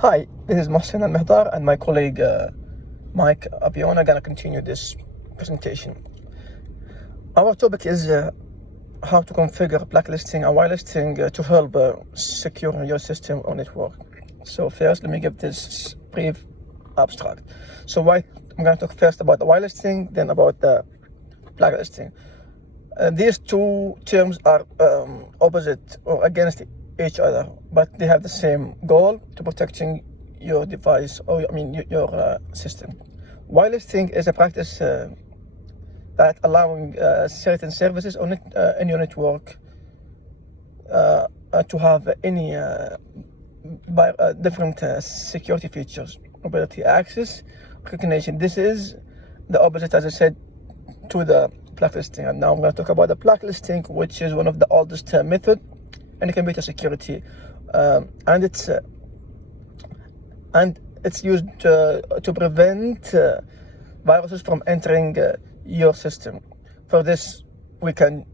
Hi, this is Mohsen Al-Mihdar and my colleague Mike Abiona are going to continue this presentation. Our topic is how to configure blacklisting and whitelisting to help secure your system or network. So first, let me give this brief abstract. So I'm going to talk first about the whitelisting, then about the blacklisting. These two terms are opposite or against each other, but they have the same goal to protecting your device or your system. Whitelisting is a practice that allowing certain services on in your network to have any different security features, mobility, access, recognition. This is the opposite, as I said, to the blacklisting. And now I'm going to talk about the blacklisting, which is one of the oldest method in computer security, and it's used to prevent viruses from entering your system. For this reason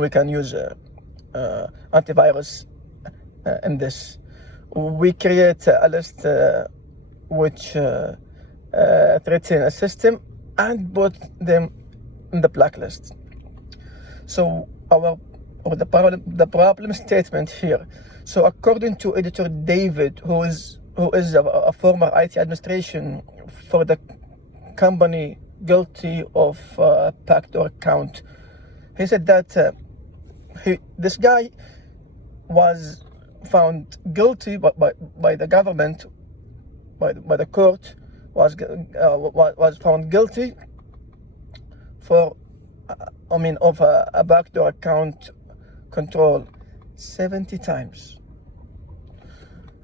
we can use antivirus in this. We create a list which threaten a system and put them in the blacklist. So the problem statement here. So according to editor David, who is a former IT administration for the company guilty of backdoor account, he said that this guy was found guilty by the government, by the court, was found guilty for of a backdoor account control 70 times.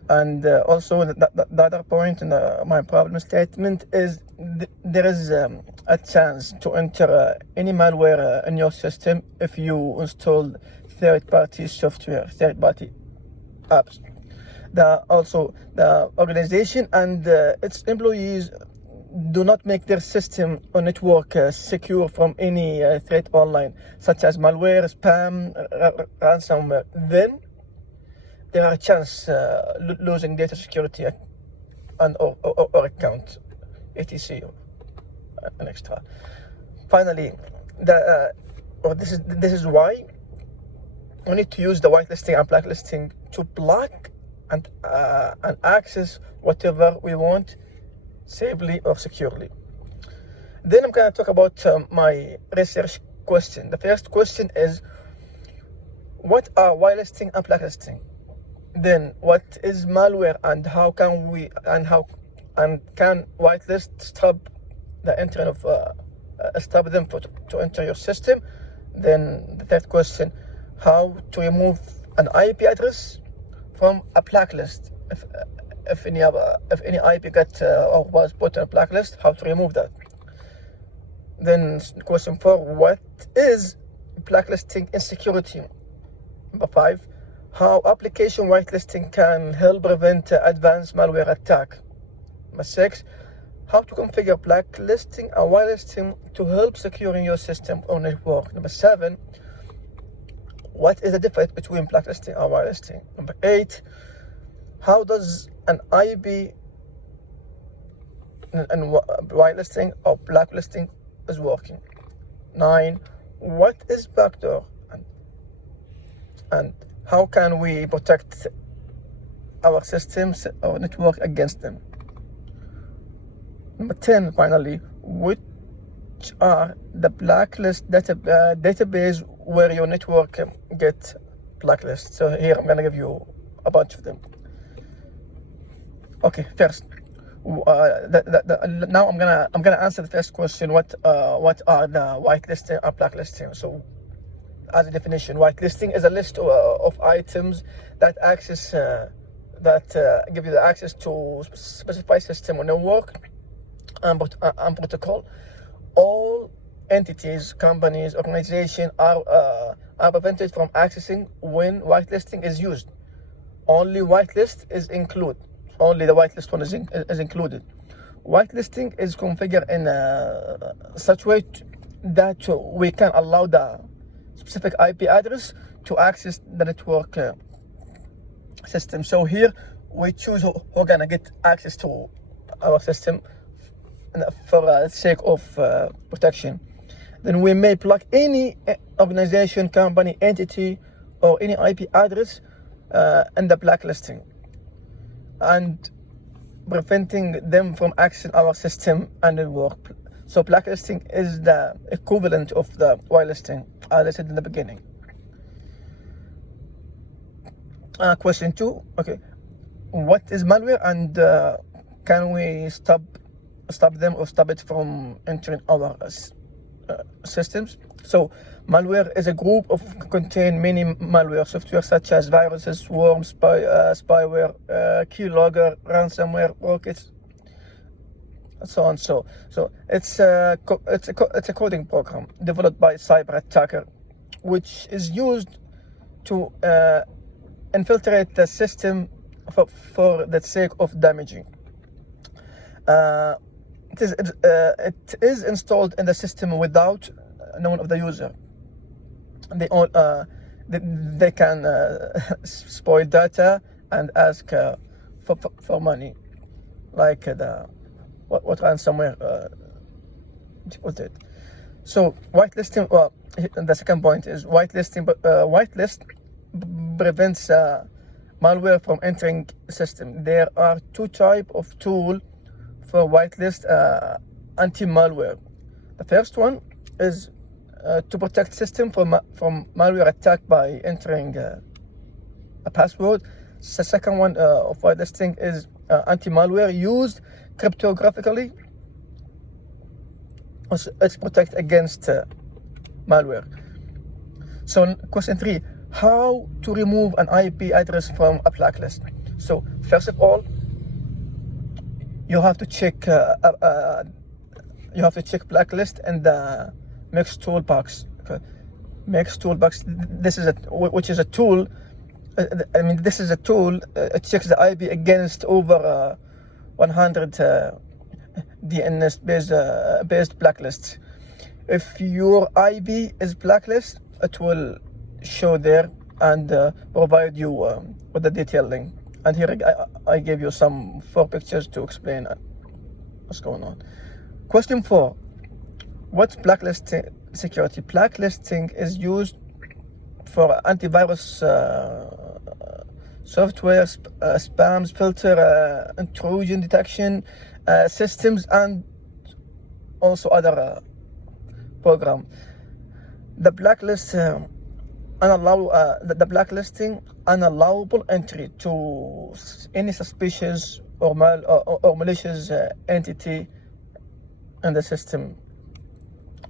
And also the other point in my problem statement is there is a chance to enter any malware in your system if you install third-party software, third-party apps. The organization and its employees do not make their system or network secure from any threat online, such as malware, spam, ransomware. Then there are a chance losing data security and or account, etc. and extra. Finally, this is why we need to use the whitelisting and blacklisting to block and access whatever we want, safely or securely. Then I'm going to talk about my research question. The first question is, what are whitelisting and blacklisting? Then what is malware and how can whitelist stop the entry of stop them to enter your system? Then the third question, how to remove an IP address from a blacklist. If any IP got or was put on a blacklist, how to remove that. Then question 4, what is blacklisting insecurity? Number 5, how application whitelisting can help prevent advanced malware attack. Number 6, how to configure blacklisting and whitelisting to help securing your system or network. Number 7, what is the difference between blacklisting and whitelisting? Number 8, how does an IP and whitelisting or blacklisting is working? 9, what is backdoor and how can we protect our systems or network against them? Number 10, finally, which are the blacklist database where your network get blacklist. So here I'm gonna give you a bunch of them. Okay, first, now I'm gonna answer the first question. What are the whitelisting and blacklisting? So, as a definition, whitelisting is a list of items that give you the access to specified system or network and protocol. All entities, companies, organizations are prevented from accessing when whitelisting is used. Only whitelist is included. Only the whitelist one is included. Whitelisting is configured in such way that we can allow the specific IP address to access the network system. So here we choose who gonna get access to our system for the sake of protection. Then we may block any organization, company, entity, or any IP address in the blacklisting, and preventing them from accessing our system and network. So blacklisting is the equivalent of the whitelisting, as I said in the beginning. Question 2. Okay, what is malware, and can we stop them or stop it from entering our systems? So malware is a group of contain many malware software such as viruses, worms, spyware, keylogger, ransomware, rockets, so on. So it's a coding program developed by cyber attacker, which is used to infiltrate the system for the sake of damaging. It is installed in the system without knowing of the user. They can spoil data and ask for money, like what ransomware did. So whitelisting. Well, the second point is whitelisting. Whitelist prevents malware from entering the system. There are two types of tool for whitelist anti-malware. The first one is to protect system from malware attack by entering a password. The second one of whitelisting is anti-malware used cryptographically. It's protect against malware. So question 3, how to remove an IP address from a blacklist? So first of all, you have to check blacklist in the Mix toolbox. Okay. Mix toolbox. This is which is a tool. This is a tool. It checks the IP against over 100 DNS based blacklists. If your IP is blacklist, it will show there and provide you with the detailing. And here I gave you some 4 pictures to explain what's going on. Question 4. What's blacklisting security? Blacklisting is used for antivirus software, spams filter, intrusion detection systems, and also other program. The blacklist the blacklisting unallowable entry to any suspicious or malicious entity in the system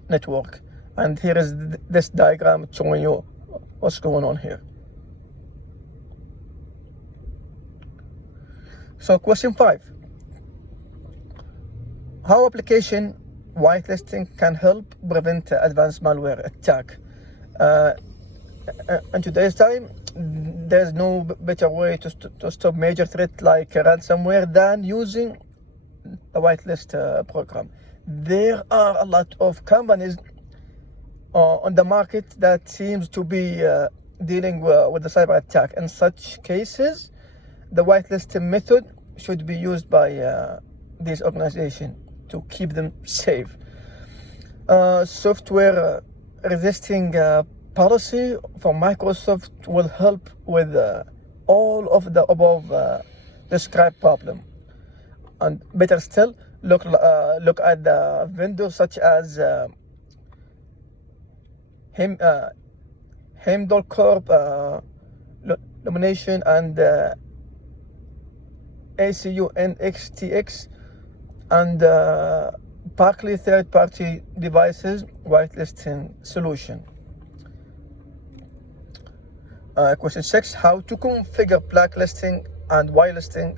network. And here is this diagram showing you what's going on here. So question 5, how application whitelisting can help prevent advanced malware attack? In today's time, there's no better way to stop major threat like ransomware than using the whitelist program. There are a lot of companies on the market that seems to be dealing with the cyber attack. In such cases, the whitelisting method should be used by these organizations to keep them safe. Software resisting policy from Microsoft will help with all of the above described problem. And better still, look at the vendors such as Heimdall Corp, Nomination, and Ctec, and Barclay third-party devices whitelisting solution. Question 6, how to configure blacklisting and whitelisting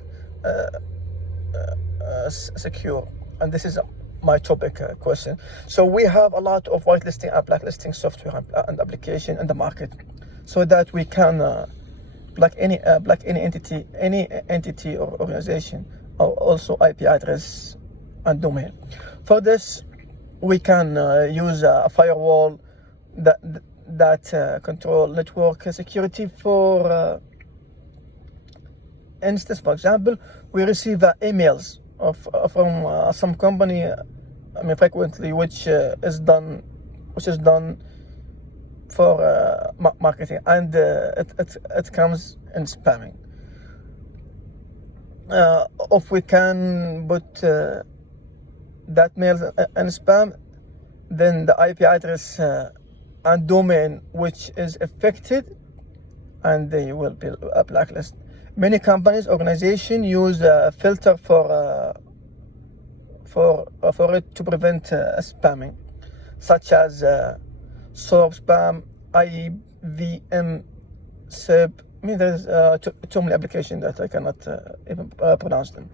secure? And this is my topic question. So we have a lot of whitelisting and blacklisting software and application in the market, so that we can block any entity or organization, or also IP address and domain. For this, we can use a firewall that control network security for instance, for example, we receive emails from some company, frequently, which is done for marketing, and it comes in spamming. If we can put that mail in spam, then the IP address and domain which is affected, and they will be blacklisted. Many companies, organizations use a filter for it to prevent spamming, such as SOAP spam, IVM, SIP. There's too many applications that I cannot even pronounce them.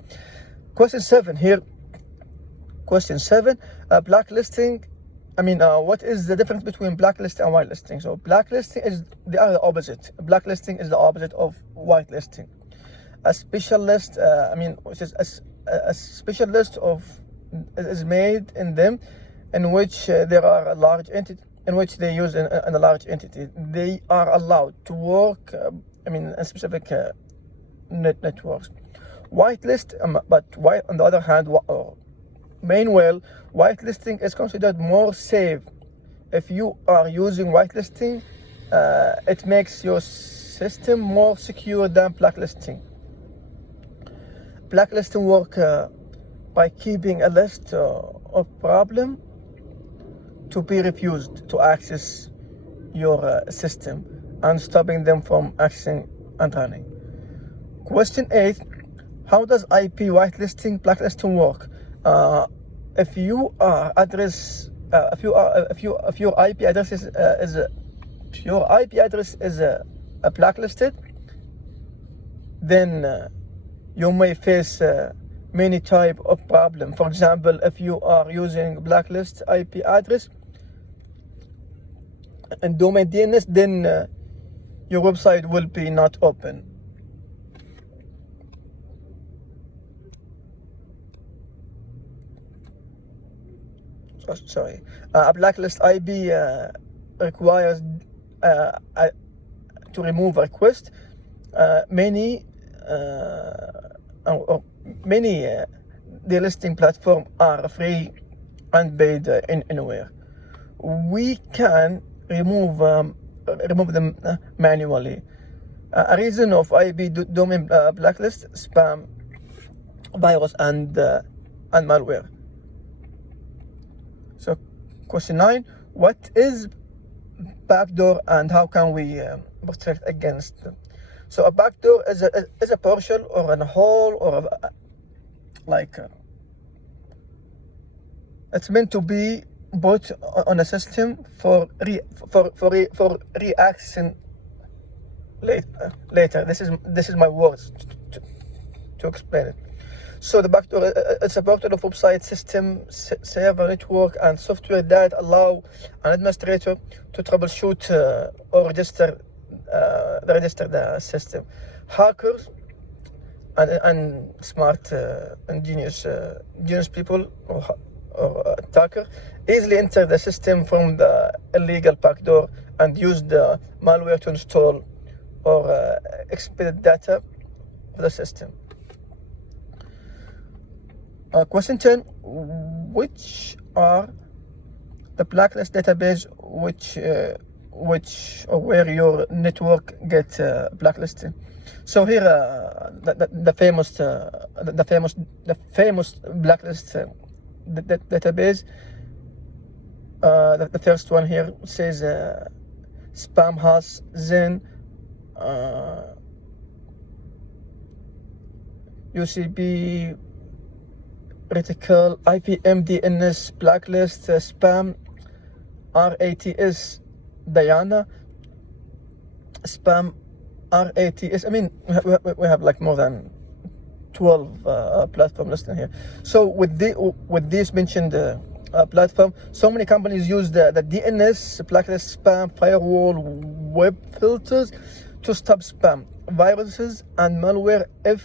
Question 7 here. Question 7, blacklisting. What is the difference between blacklisting and whitelisting? So blacklisting they are the opposite. Blacklisting is the opposite of whitelisting. A special list, which is a special list is made in them, in which there are a large entity, in which they use in a large entity. They are allowed to work, in specific networks. Whitelist, but on the other hand, meanwhile, whitelisting is considered more safe. If you are using whitelisting, it makes your system more secure than blacklisting. Blacklisting work by keeping a list of problems to be refused to access your system and stopping them from accessing and running. Question 8, how does IP whitelisting blacklisting work? If your IP address is blacklisted, then you may face many type of problem. For example, if you are using blacklist IP address and domain DNS, then your website will be not open. Sorry, a blacklist IP requires to remove a request. Many delisting platforms are free and paid anywhere. We can remove them manually. A reason of IP domain blacklist: spam, virus, and malware. So, question 9: what is backdoor and how can we protect against them? So, a backdoor is a partial or a whole or it's meant to be put on a system for reaction later. This is my words to explain it. So the backdoor, it's a backdoor of website, system, server, network, and software that allow an administrator to troubleshoot or register the system. Hackers and smart and genius people or attacker easily enter the system from the illegal backdoor and use the malware to install or expedite data of the system. Question 10: which are the blacklist database where your network gets blacklisted? So here, the famous blacklist database. The first one here says Spamhaus, Zen, UCB, Reticle, IPM, DNS, Blacklist, Spam, RATS, Diana, Spam, RATS. We have like more than 12 platform listed here. So with this mentioned platform, so many companies use the DNS, blacklist, spam, firewall, web filters to stop spam, viruses, and malware. If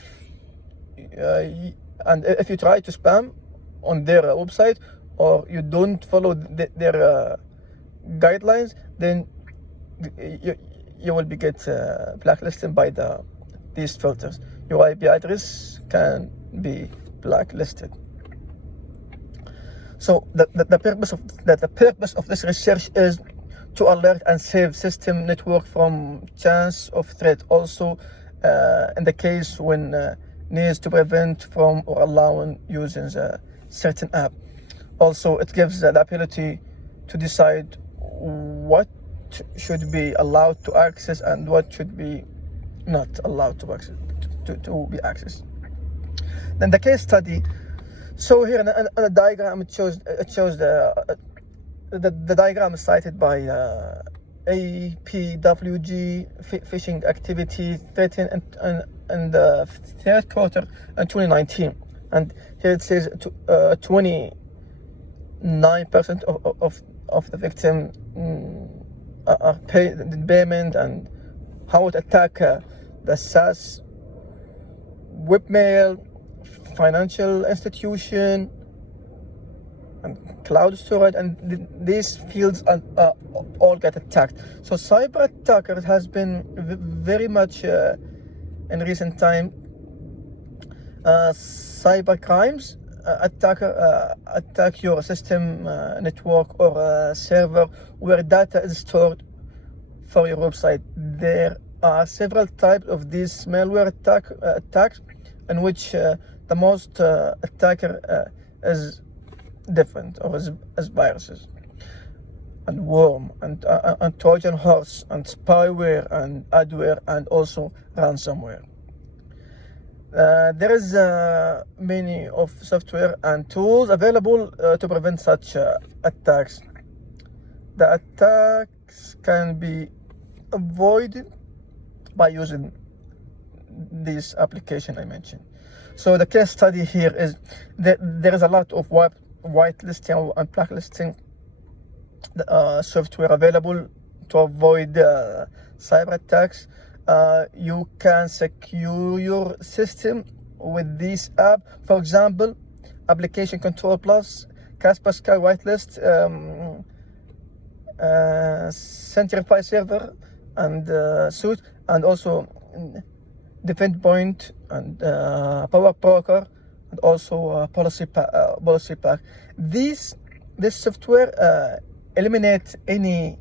you try to spam on their website or you don't follow their guidelines, then you will be get blacklisted by these filters. your IP address can be blacklisted. So the purpose of this research is to alert and save system network from chance of threat. Also, in the case when needs to prevent from or allowing using a certain app. Also, it gives the ability to decide what should be allowed to access and what should be not allowed to access to be accessed. Then the case study. So here in a diagram, it shows the diagram is cited by APWG phishing activity 13 in the third quarter in 2019, and here it says 29% of the victim are paid payment, and how to attack the SaaS, webmail, financial institution, and cloud storage, and these fields all get attacked. So cyber attackers has been very much in recent time. Cyber crimes attack your system, network, or server where data is stored for your website. There are several types of these malware attacks, in which the most attacker is different, or as viruses and worm and Trojan horse and spyware and adware and also ransomware. There is many of software and tools available to prevent such attacks. The attacks can be avoided by using this application I mentioned. So the case study here is that there is a lot of whitelisting and blacklisting software available to avoid cyber attacks. You can secure your system with this app. For example, Application Control Plus, Kaspersky Whitelist, Centrify Server, and Suite, and also Defend Point, and Power Broker, and also Policy Pack. This software eliminates any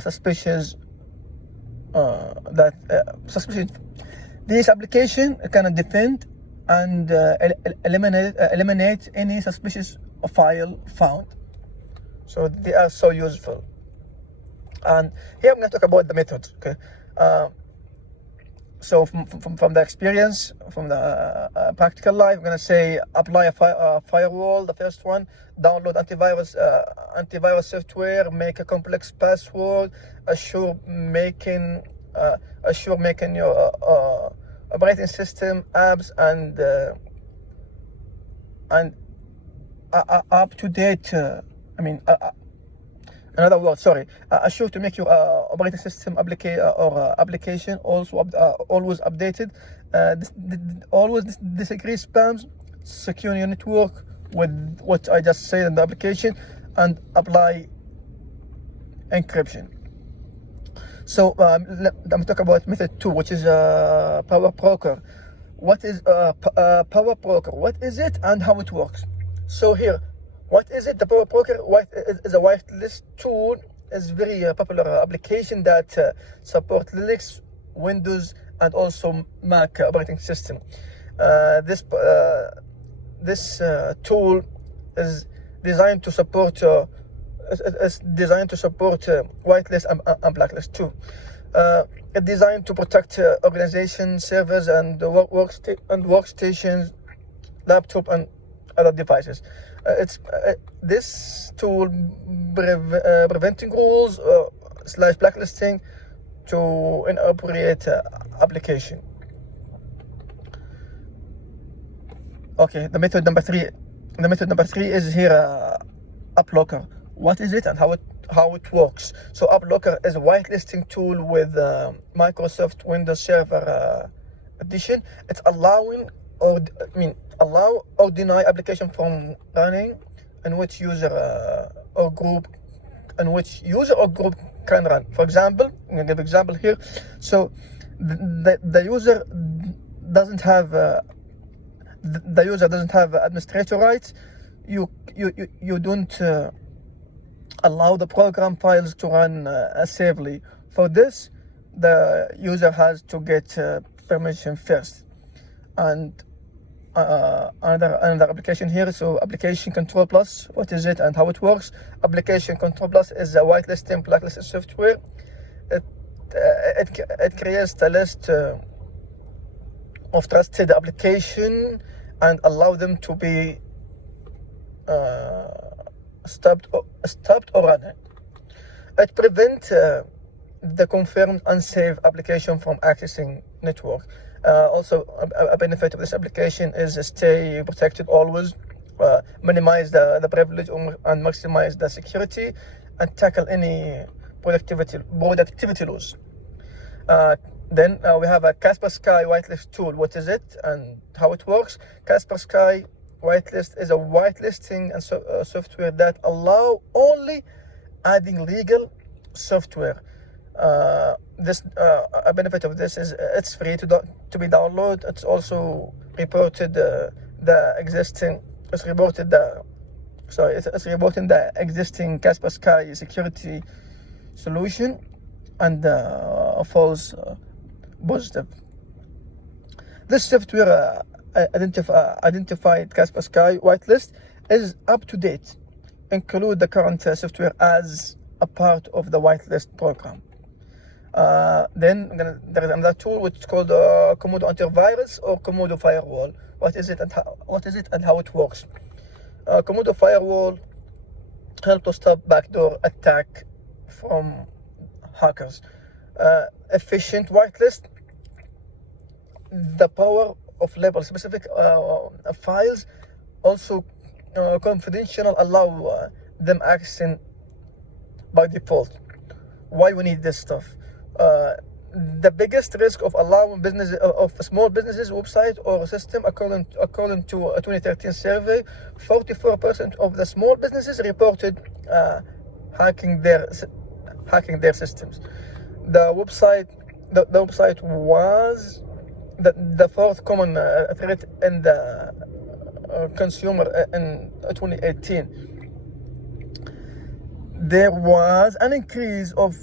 suspicious suspicion. This application can defend and eliminate any suspicious file found. So they are so useful. And here I'm going to talk about the methods. Okay. So from the experience, from the practical life, I'm going to say apply a firewall, the first one. Download antivirus software, make a complex password, assure making your operating system, apps, and up to date. In other words, assure to make your operating system application also always updated. Always disagree spams, secure your network with what I just said in the application, and apply encryption. So I'm talking about method 2, which is Power Broker. What is Power Broker? What is it and how it works? So here, what is it? The Power Broker is a whitelist tool. It's a very popular application that supports Linux, Windows, and also Mac operating system. This tool is designed to support whitelist and blacklist too. It's designed to protect organization servers and workstations, laptop, and other devices. This tool preventing rules / blacklisting to inappropriate application. Okay, the method number three is here AppLocker. What is it and how it works? So AppLocker is a whitelisting tool with Microsoft Windows Server Edition. It's allow or deny application from running in which user or group can run. For example, I'm going to give an example here. So the doesn't have the user doesn't have administrator rights, you don't allow the program files to run safely. For this, the user has to get permission first. And another application here, so application control plus, what is it and how it works? Application control plus is a whitelisting blacklisting software. It creates a list of trusted application and allow them to be stopped or running. It prevents the confirmed unsafe application from accessing network. Also, a benefit of this application is stay protected always, minimize the privilege and maximize the security, and tackle any productivity loss. Then we have a Kaspersky whitelist tool. What is it and how it works? Kaspersky whitelist is a whitelisting and software that allow only adding legal software. This a benefit of this is it's free to be downloaded. It's also reported it's reporting the existing Kaspersky security solution and false positive. This software identified Kaspersky whitelist is up to date, include the current software as a part of the whitelist program. Then there is another tool which is called Komodo Antivirus or Komodo Firewall. What is it and how it works? Komodo Firewall help to stop backdoor attack from hackers. Efficient whitelist, the power of label specific files, also confidential, allow them accessing by default. Why we need this stuff? The biggest risk of allowing small businesses website or system, according to a 2013 survey, 44% of the small businesses reported hacking their systems. The website was the fourth common threat in the consumer in 2018. There was an increase of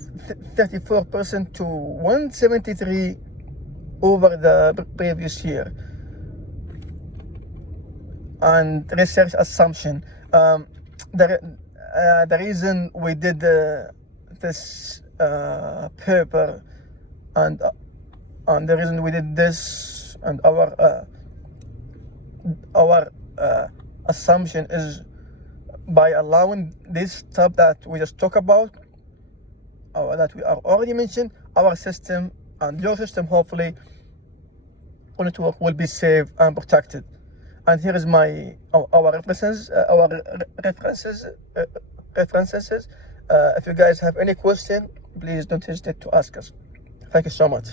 34% to 173 over the previous year. And research assumption. The reason we did this paper and the reason we did this and our assumption is by allowing this stuff that we just talked about, that we are already mentioned, our system and your system hopefully on network will be safe and protected. And here is our references. If you guys have any question, please don't hesitate to ask us. Thank you so much.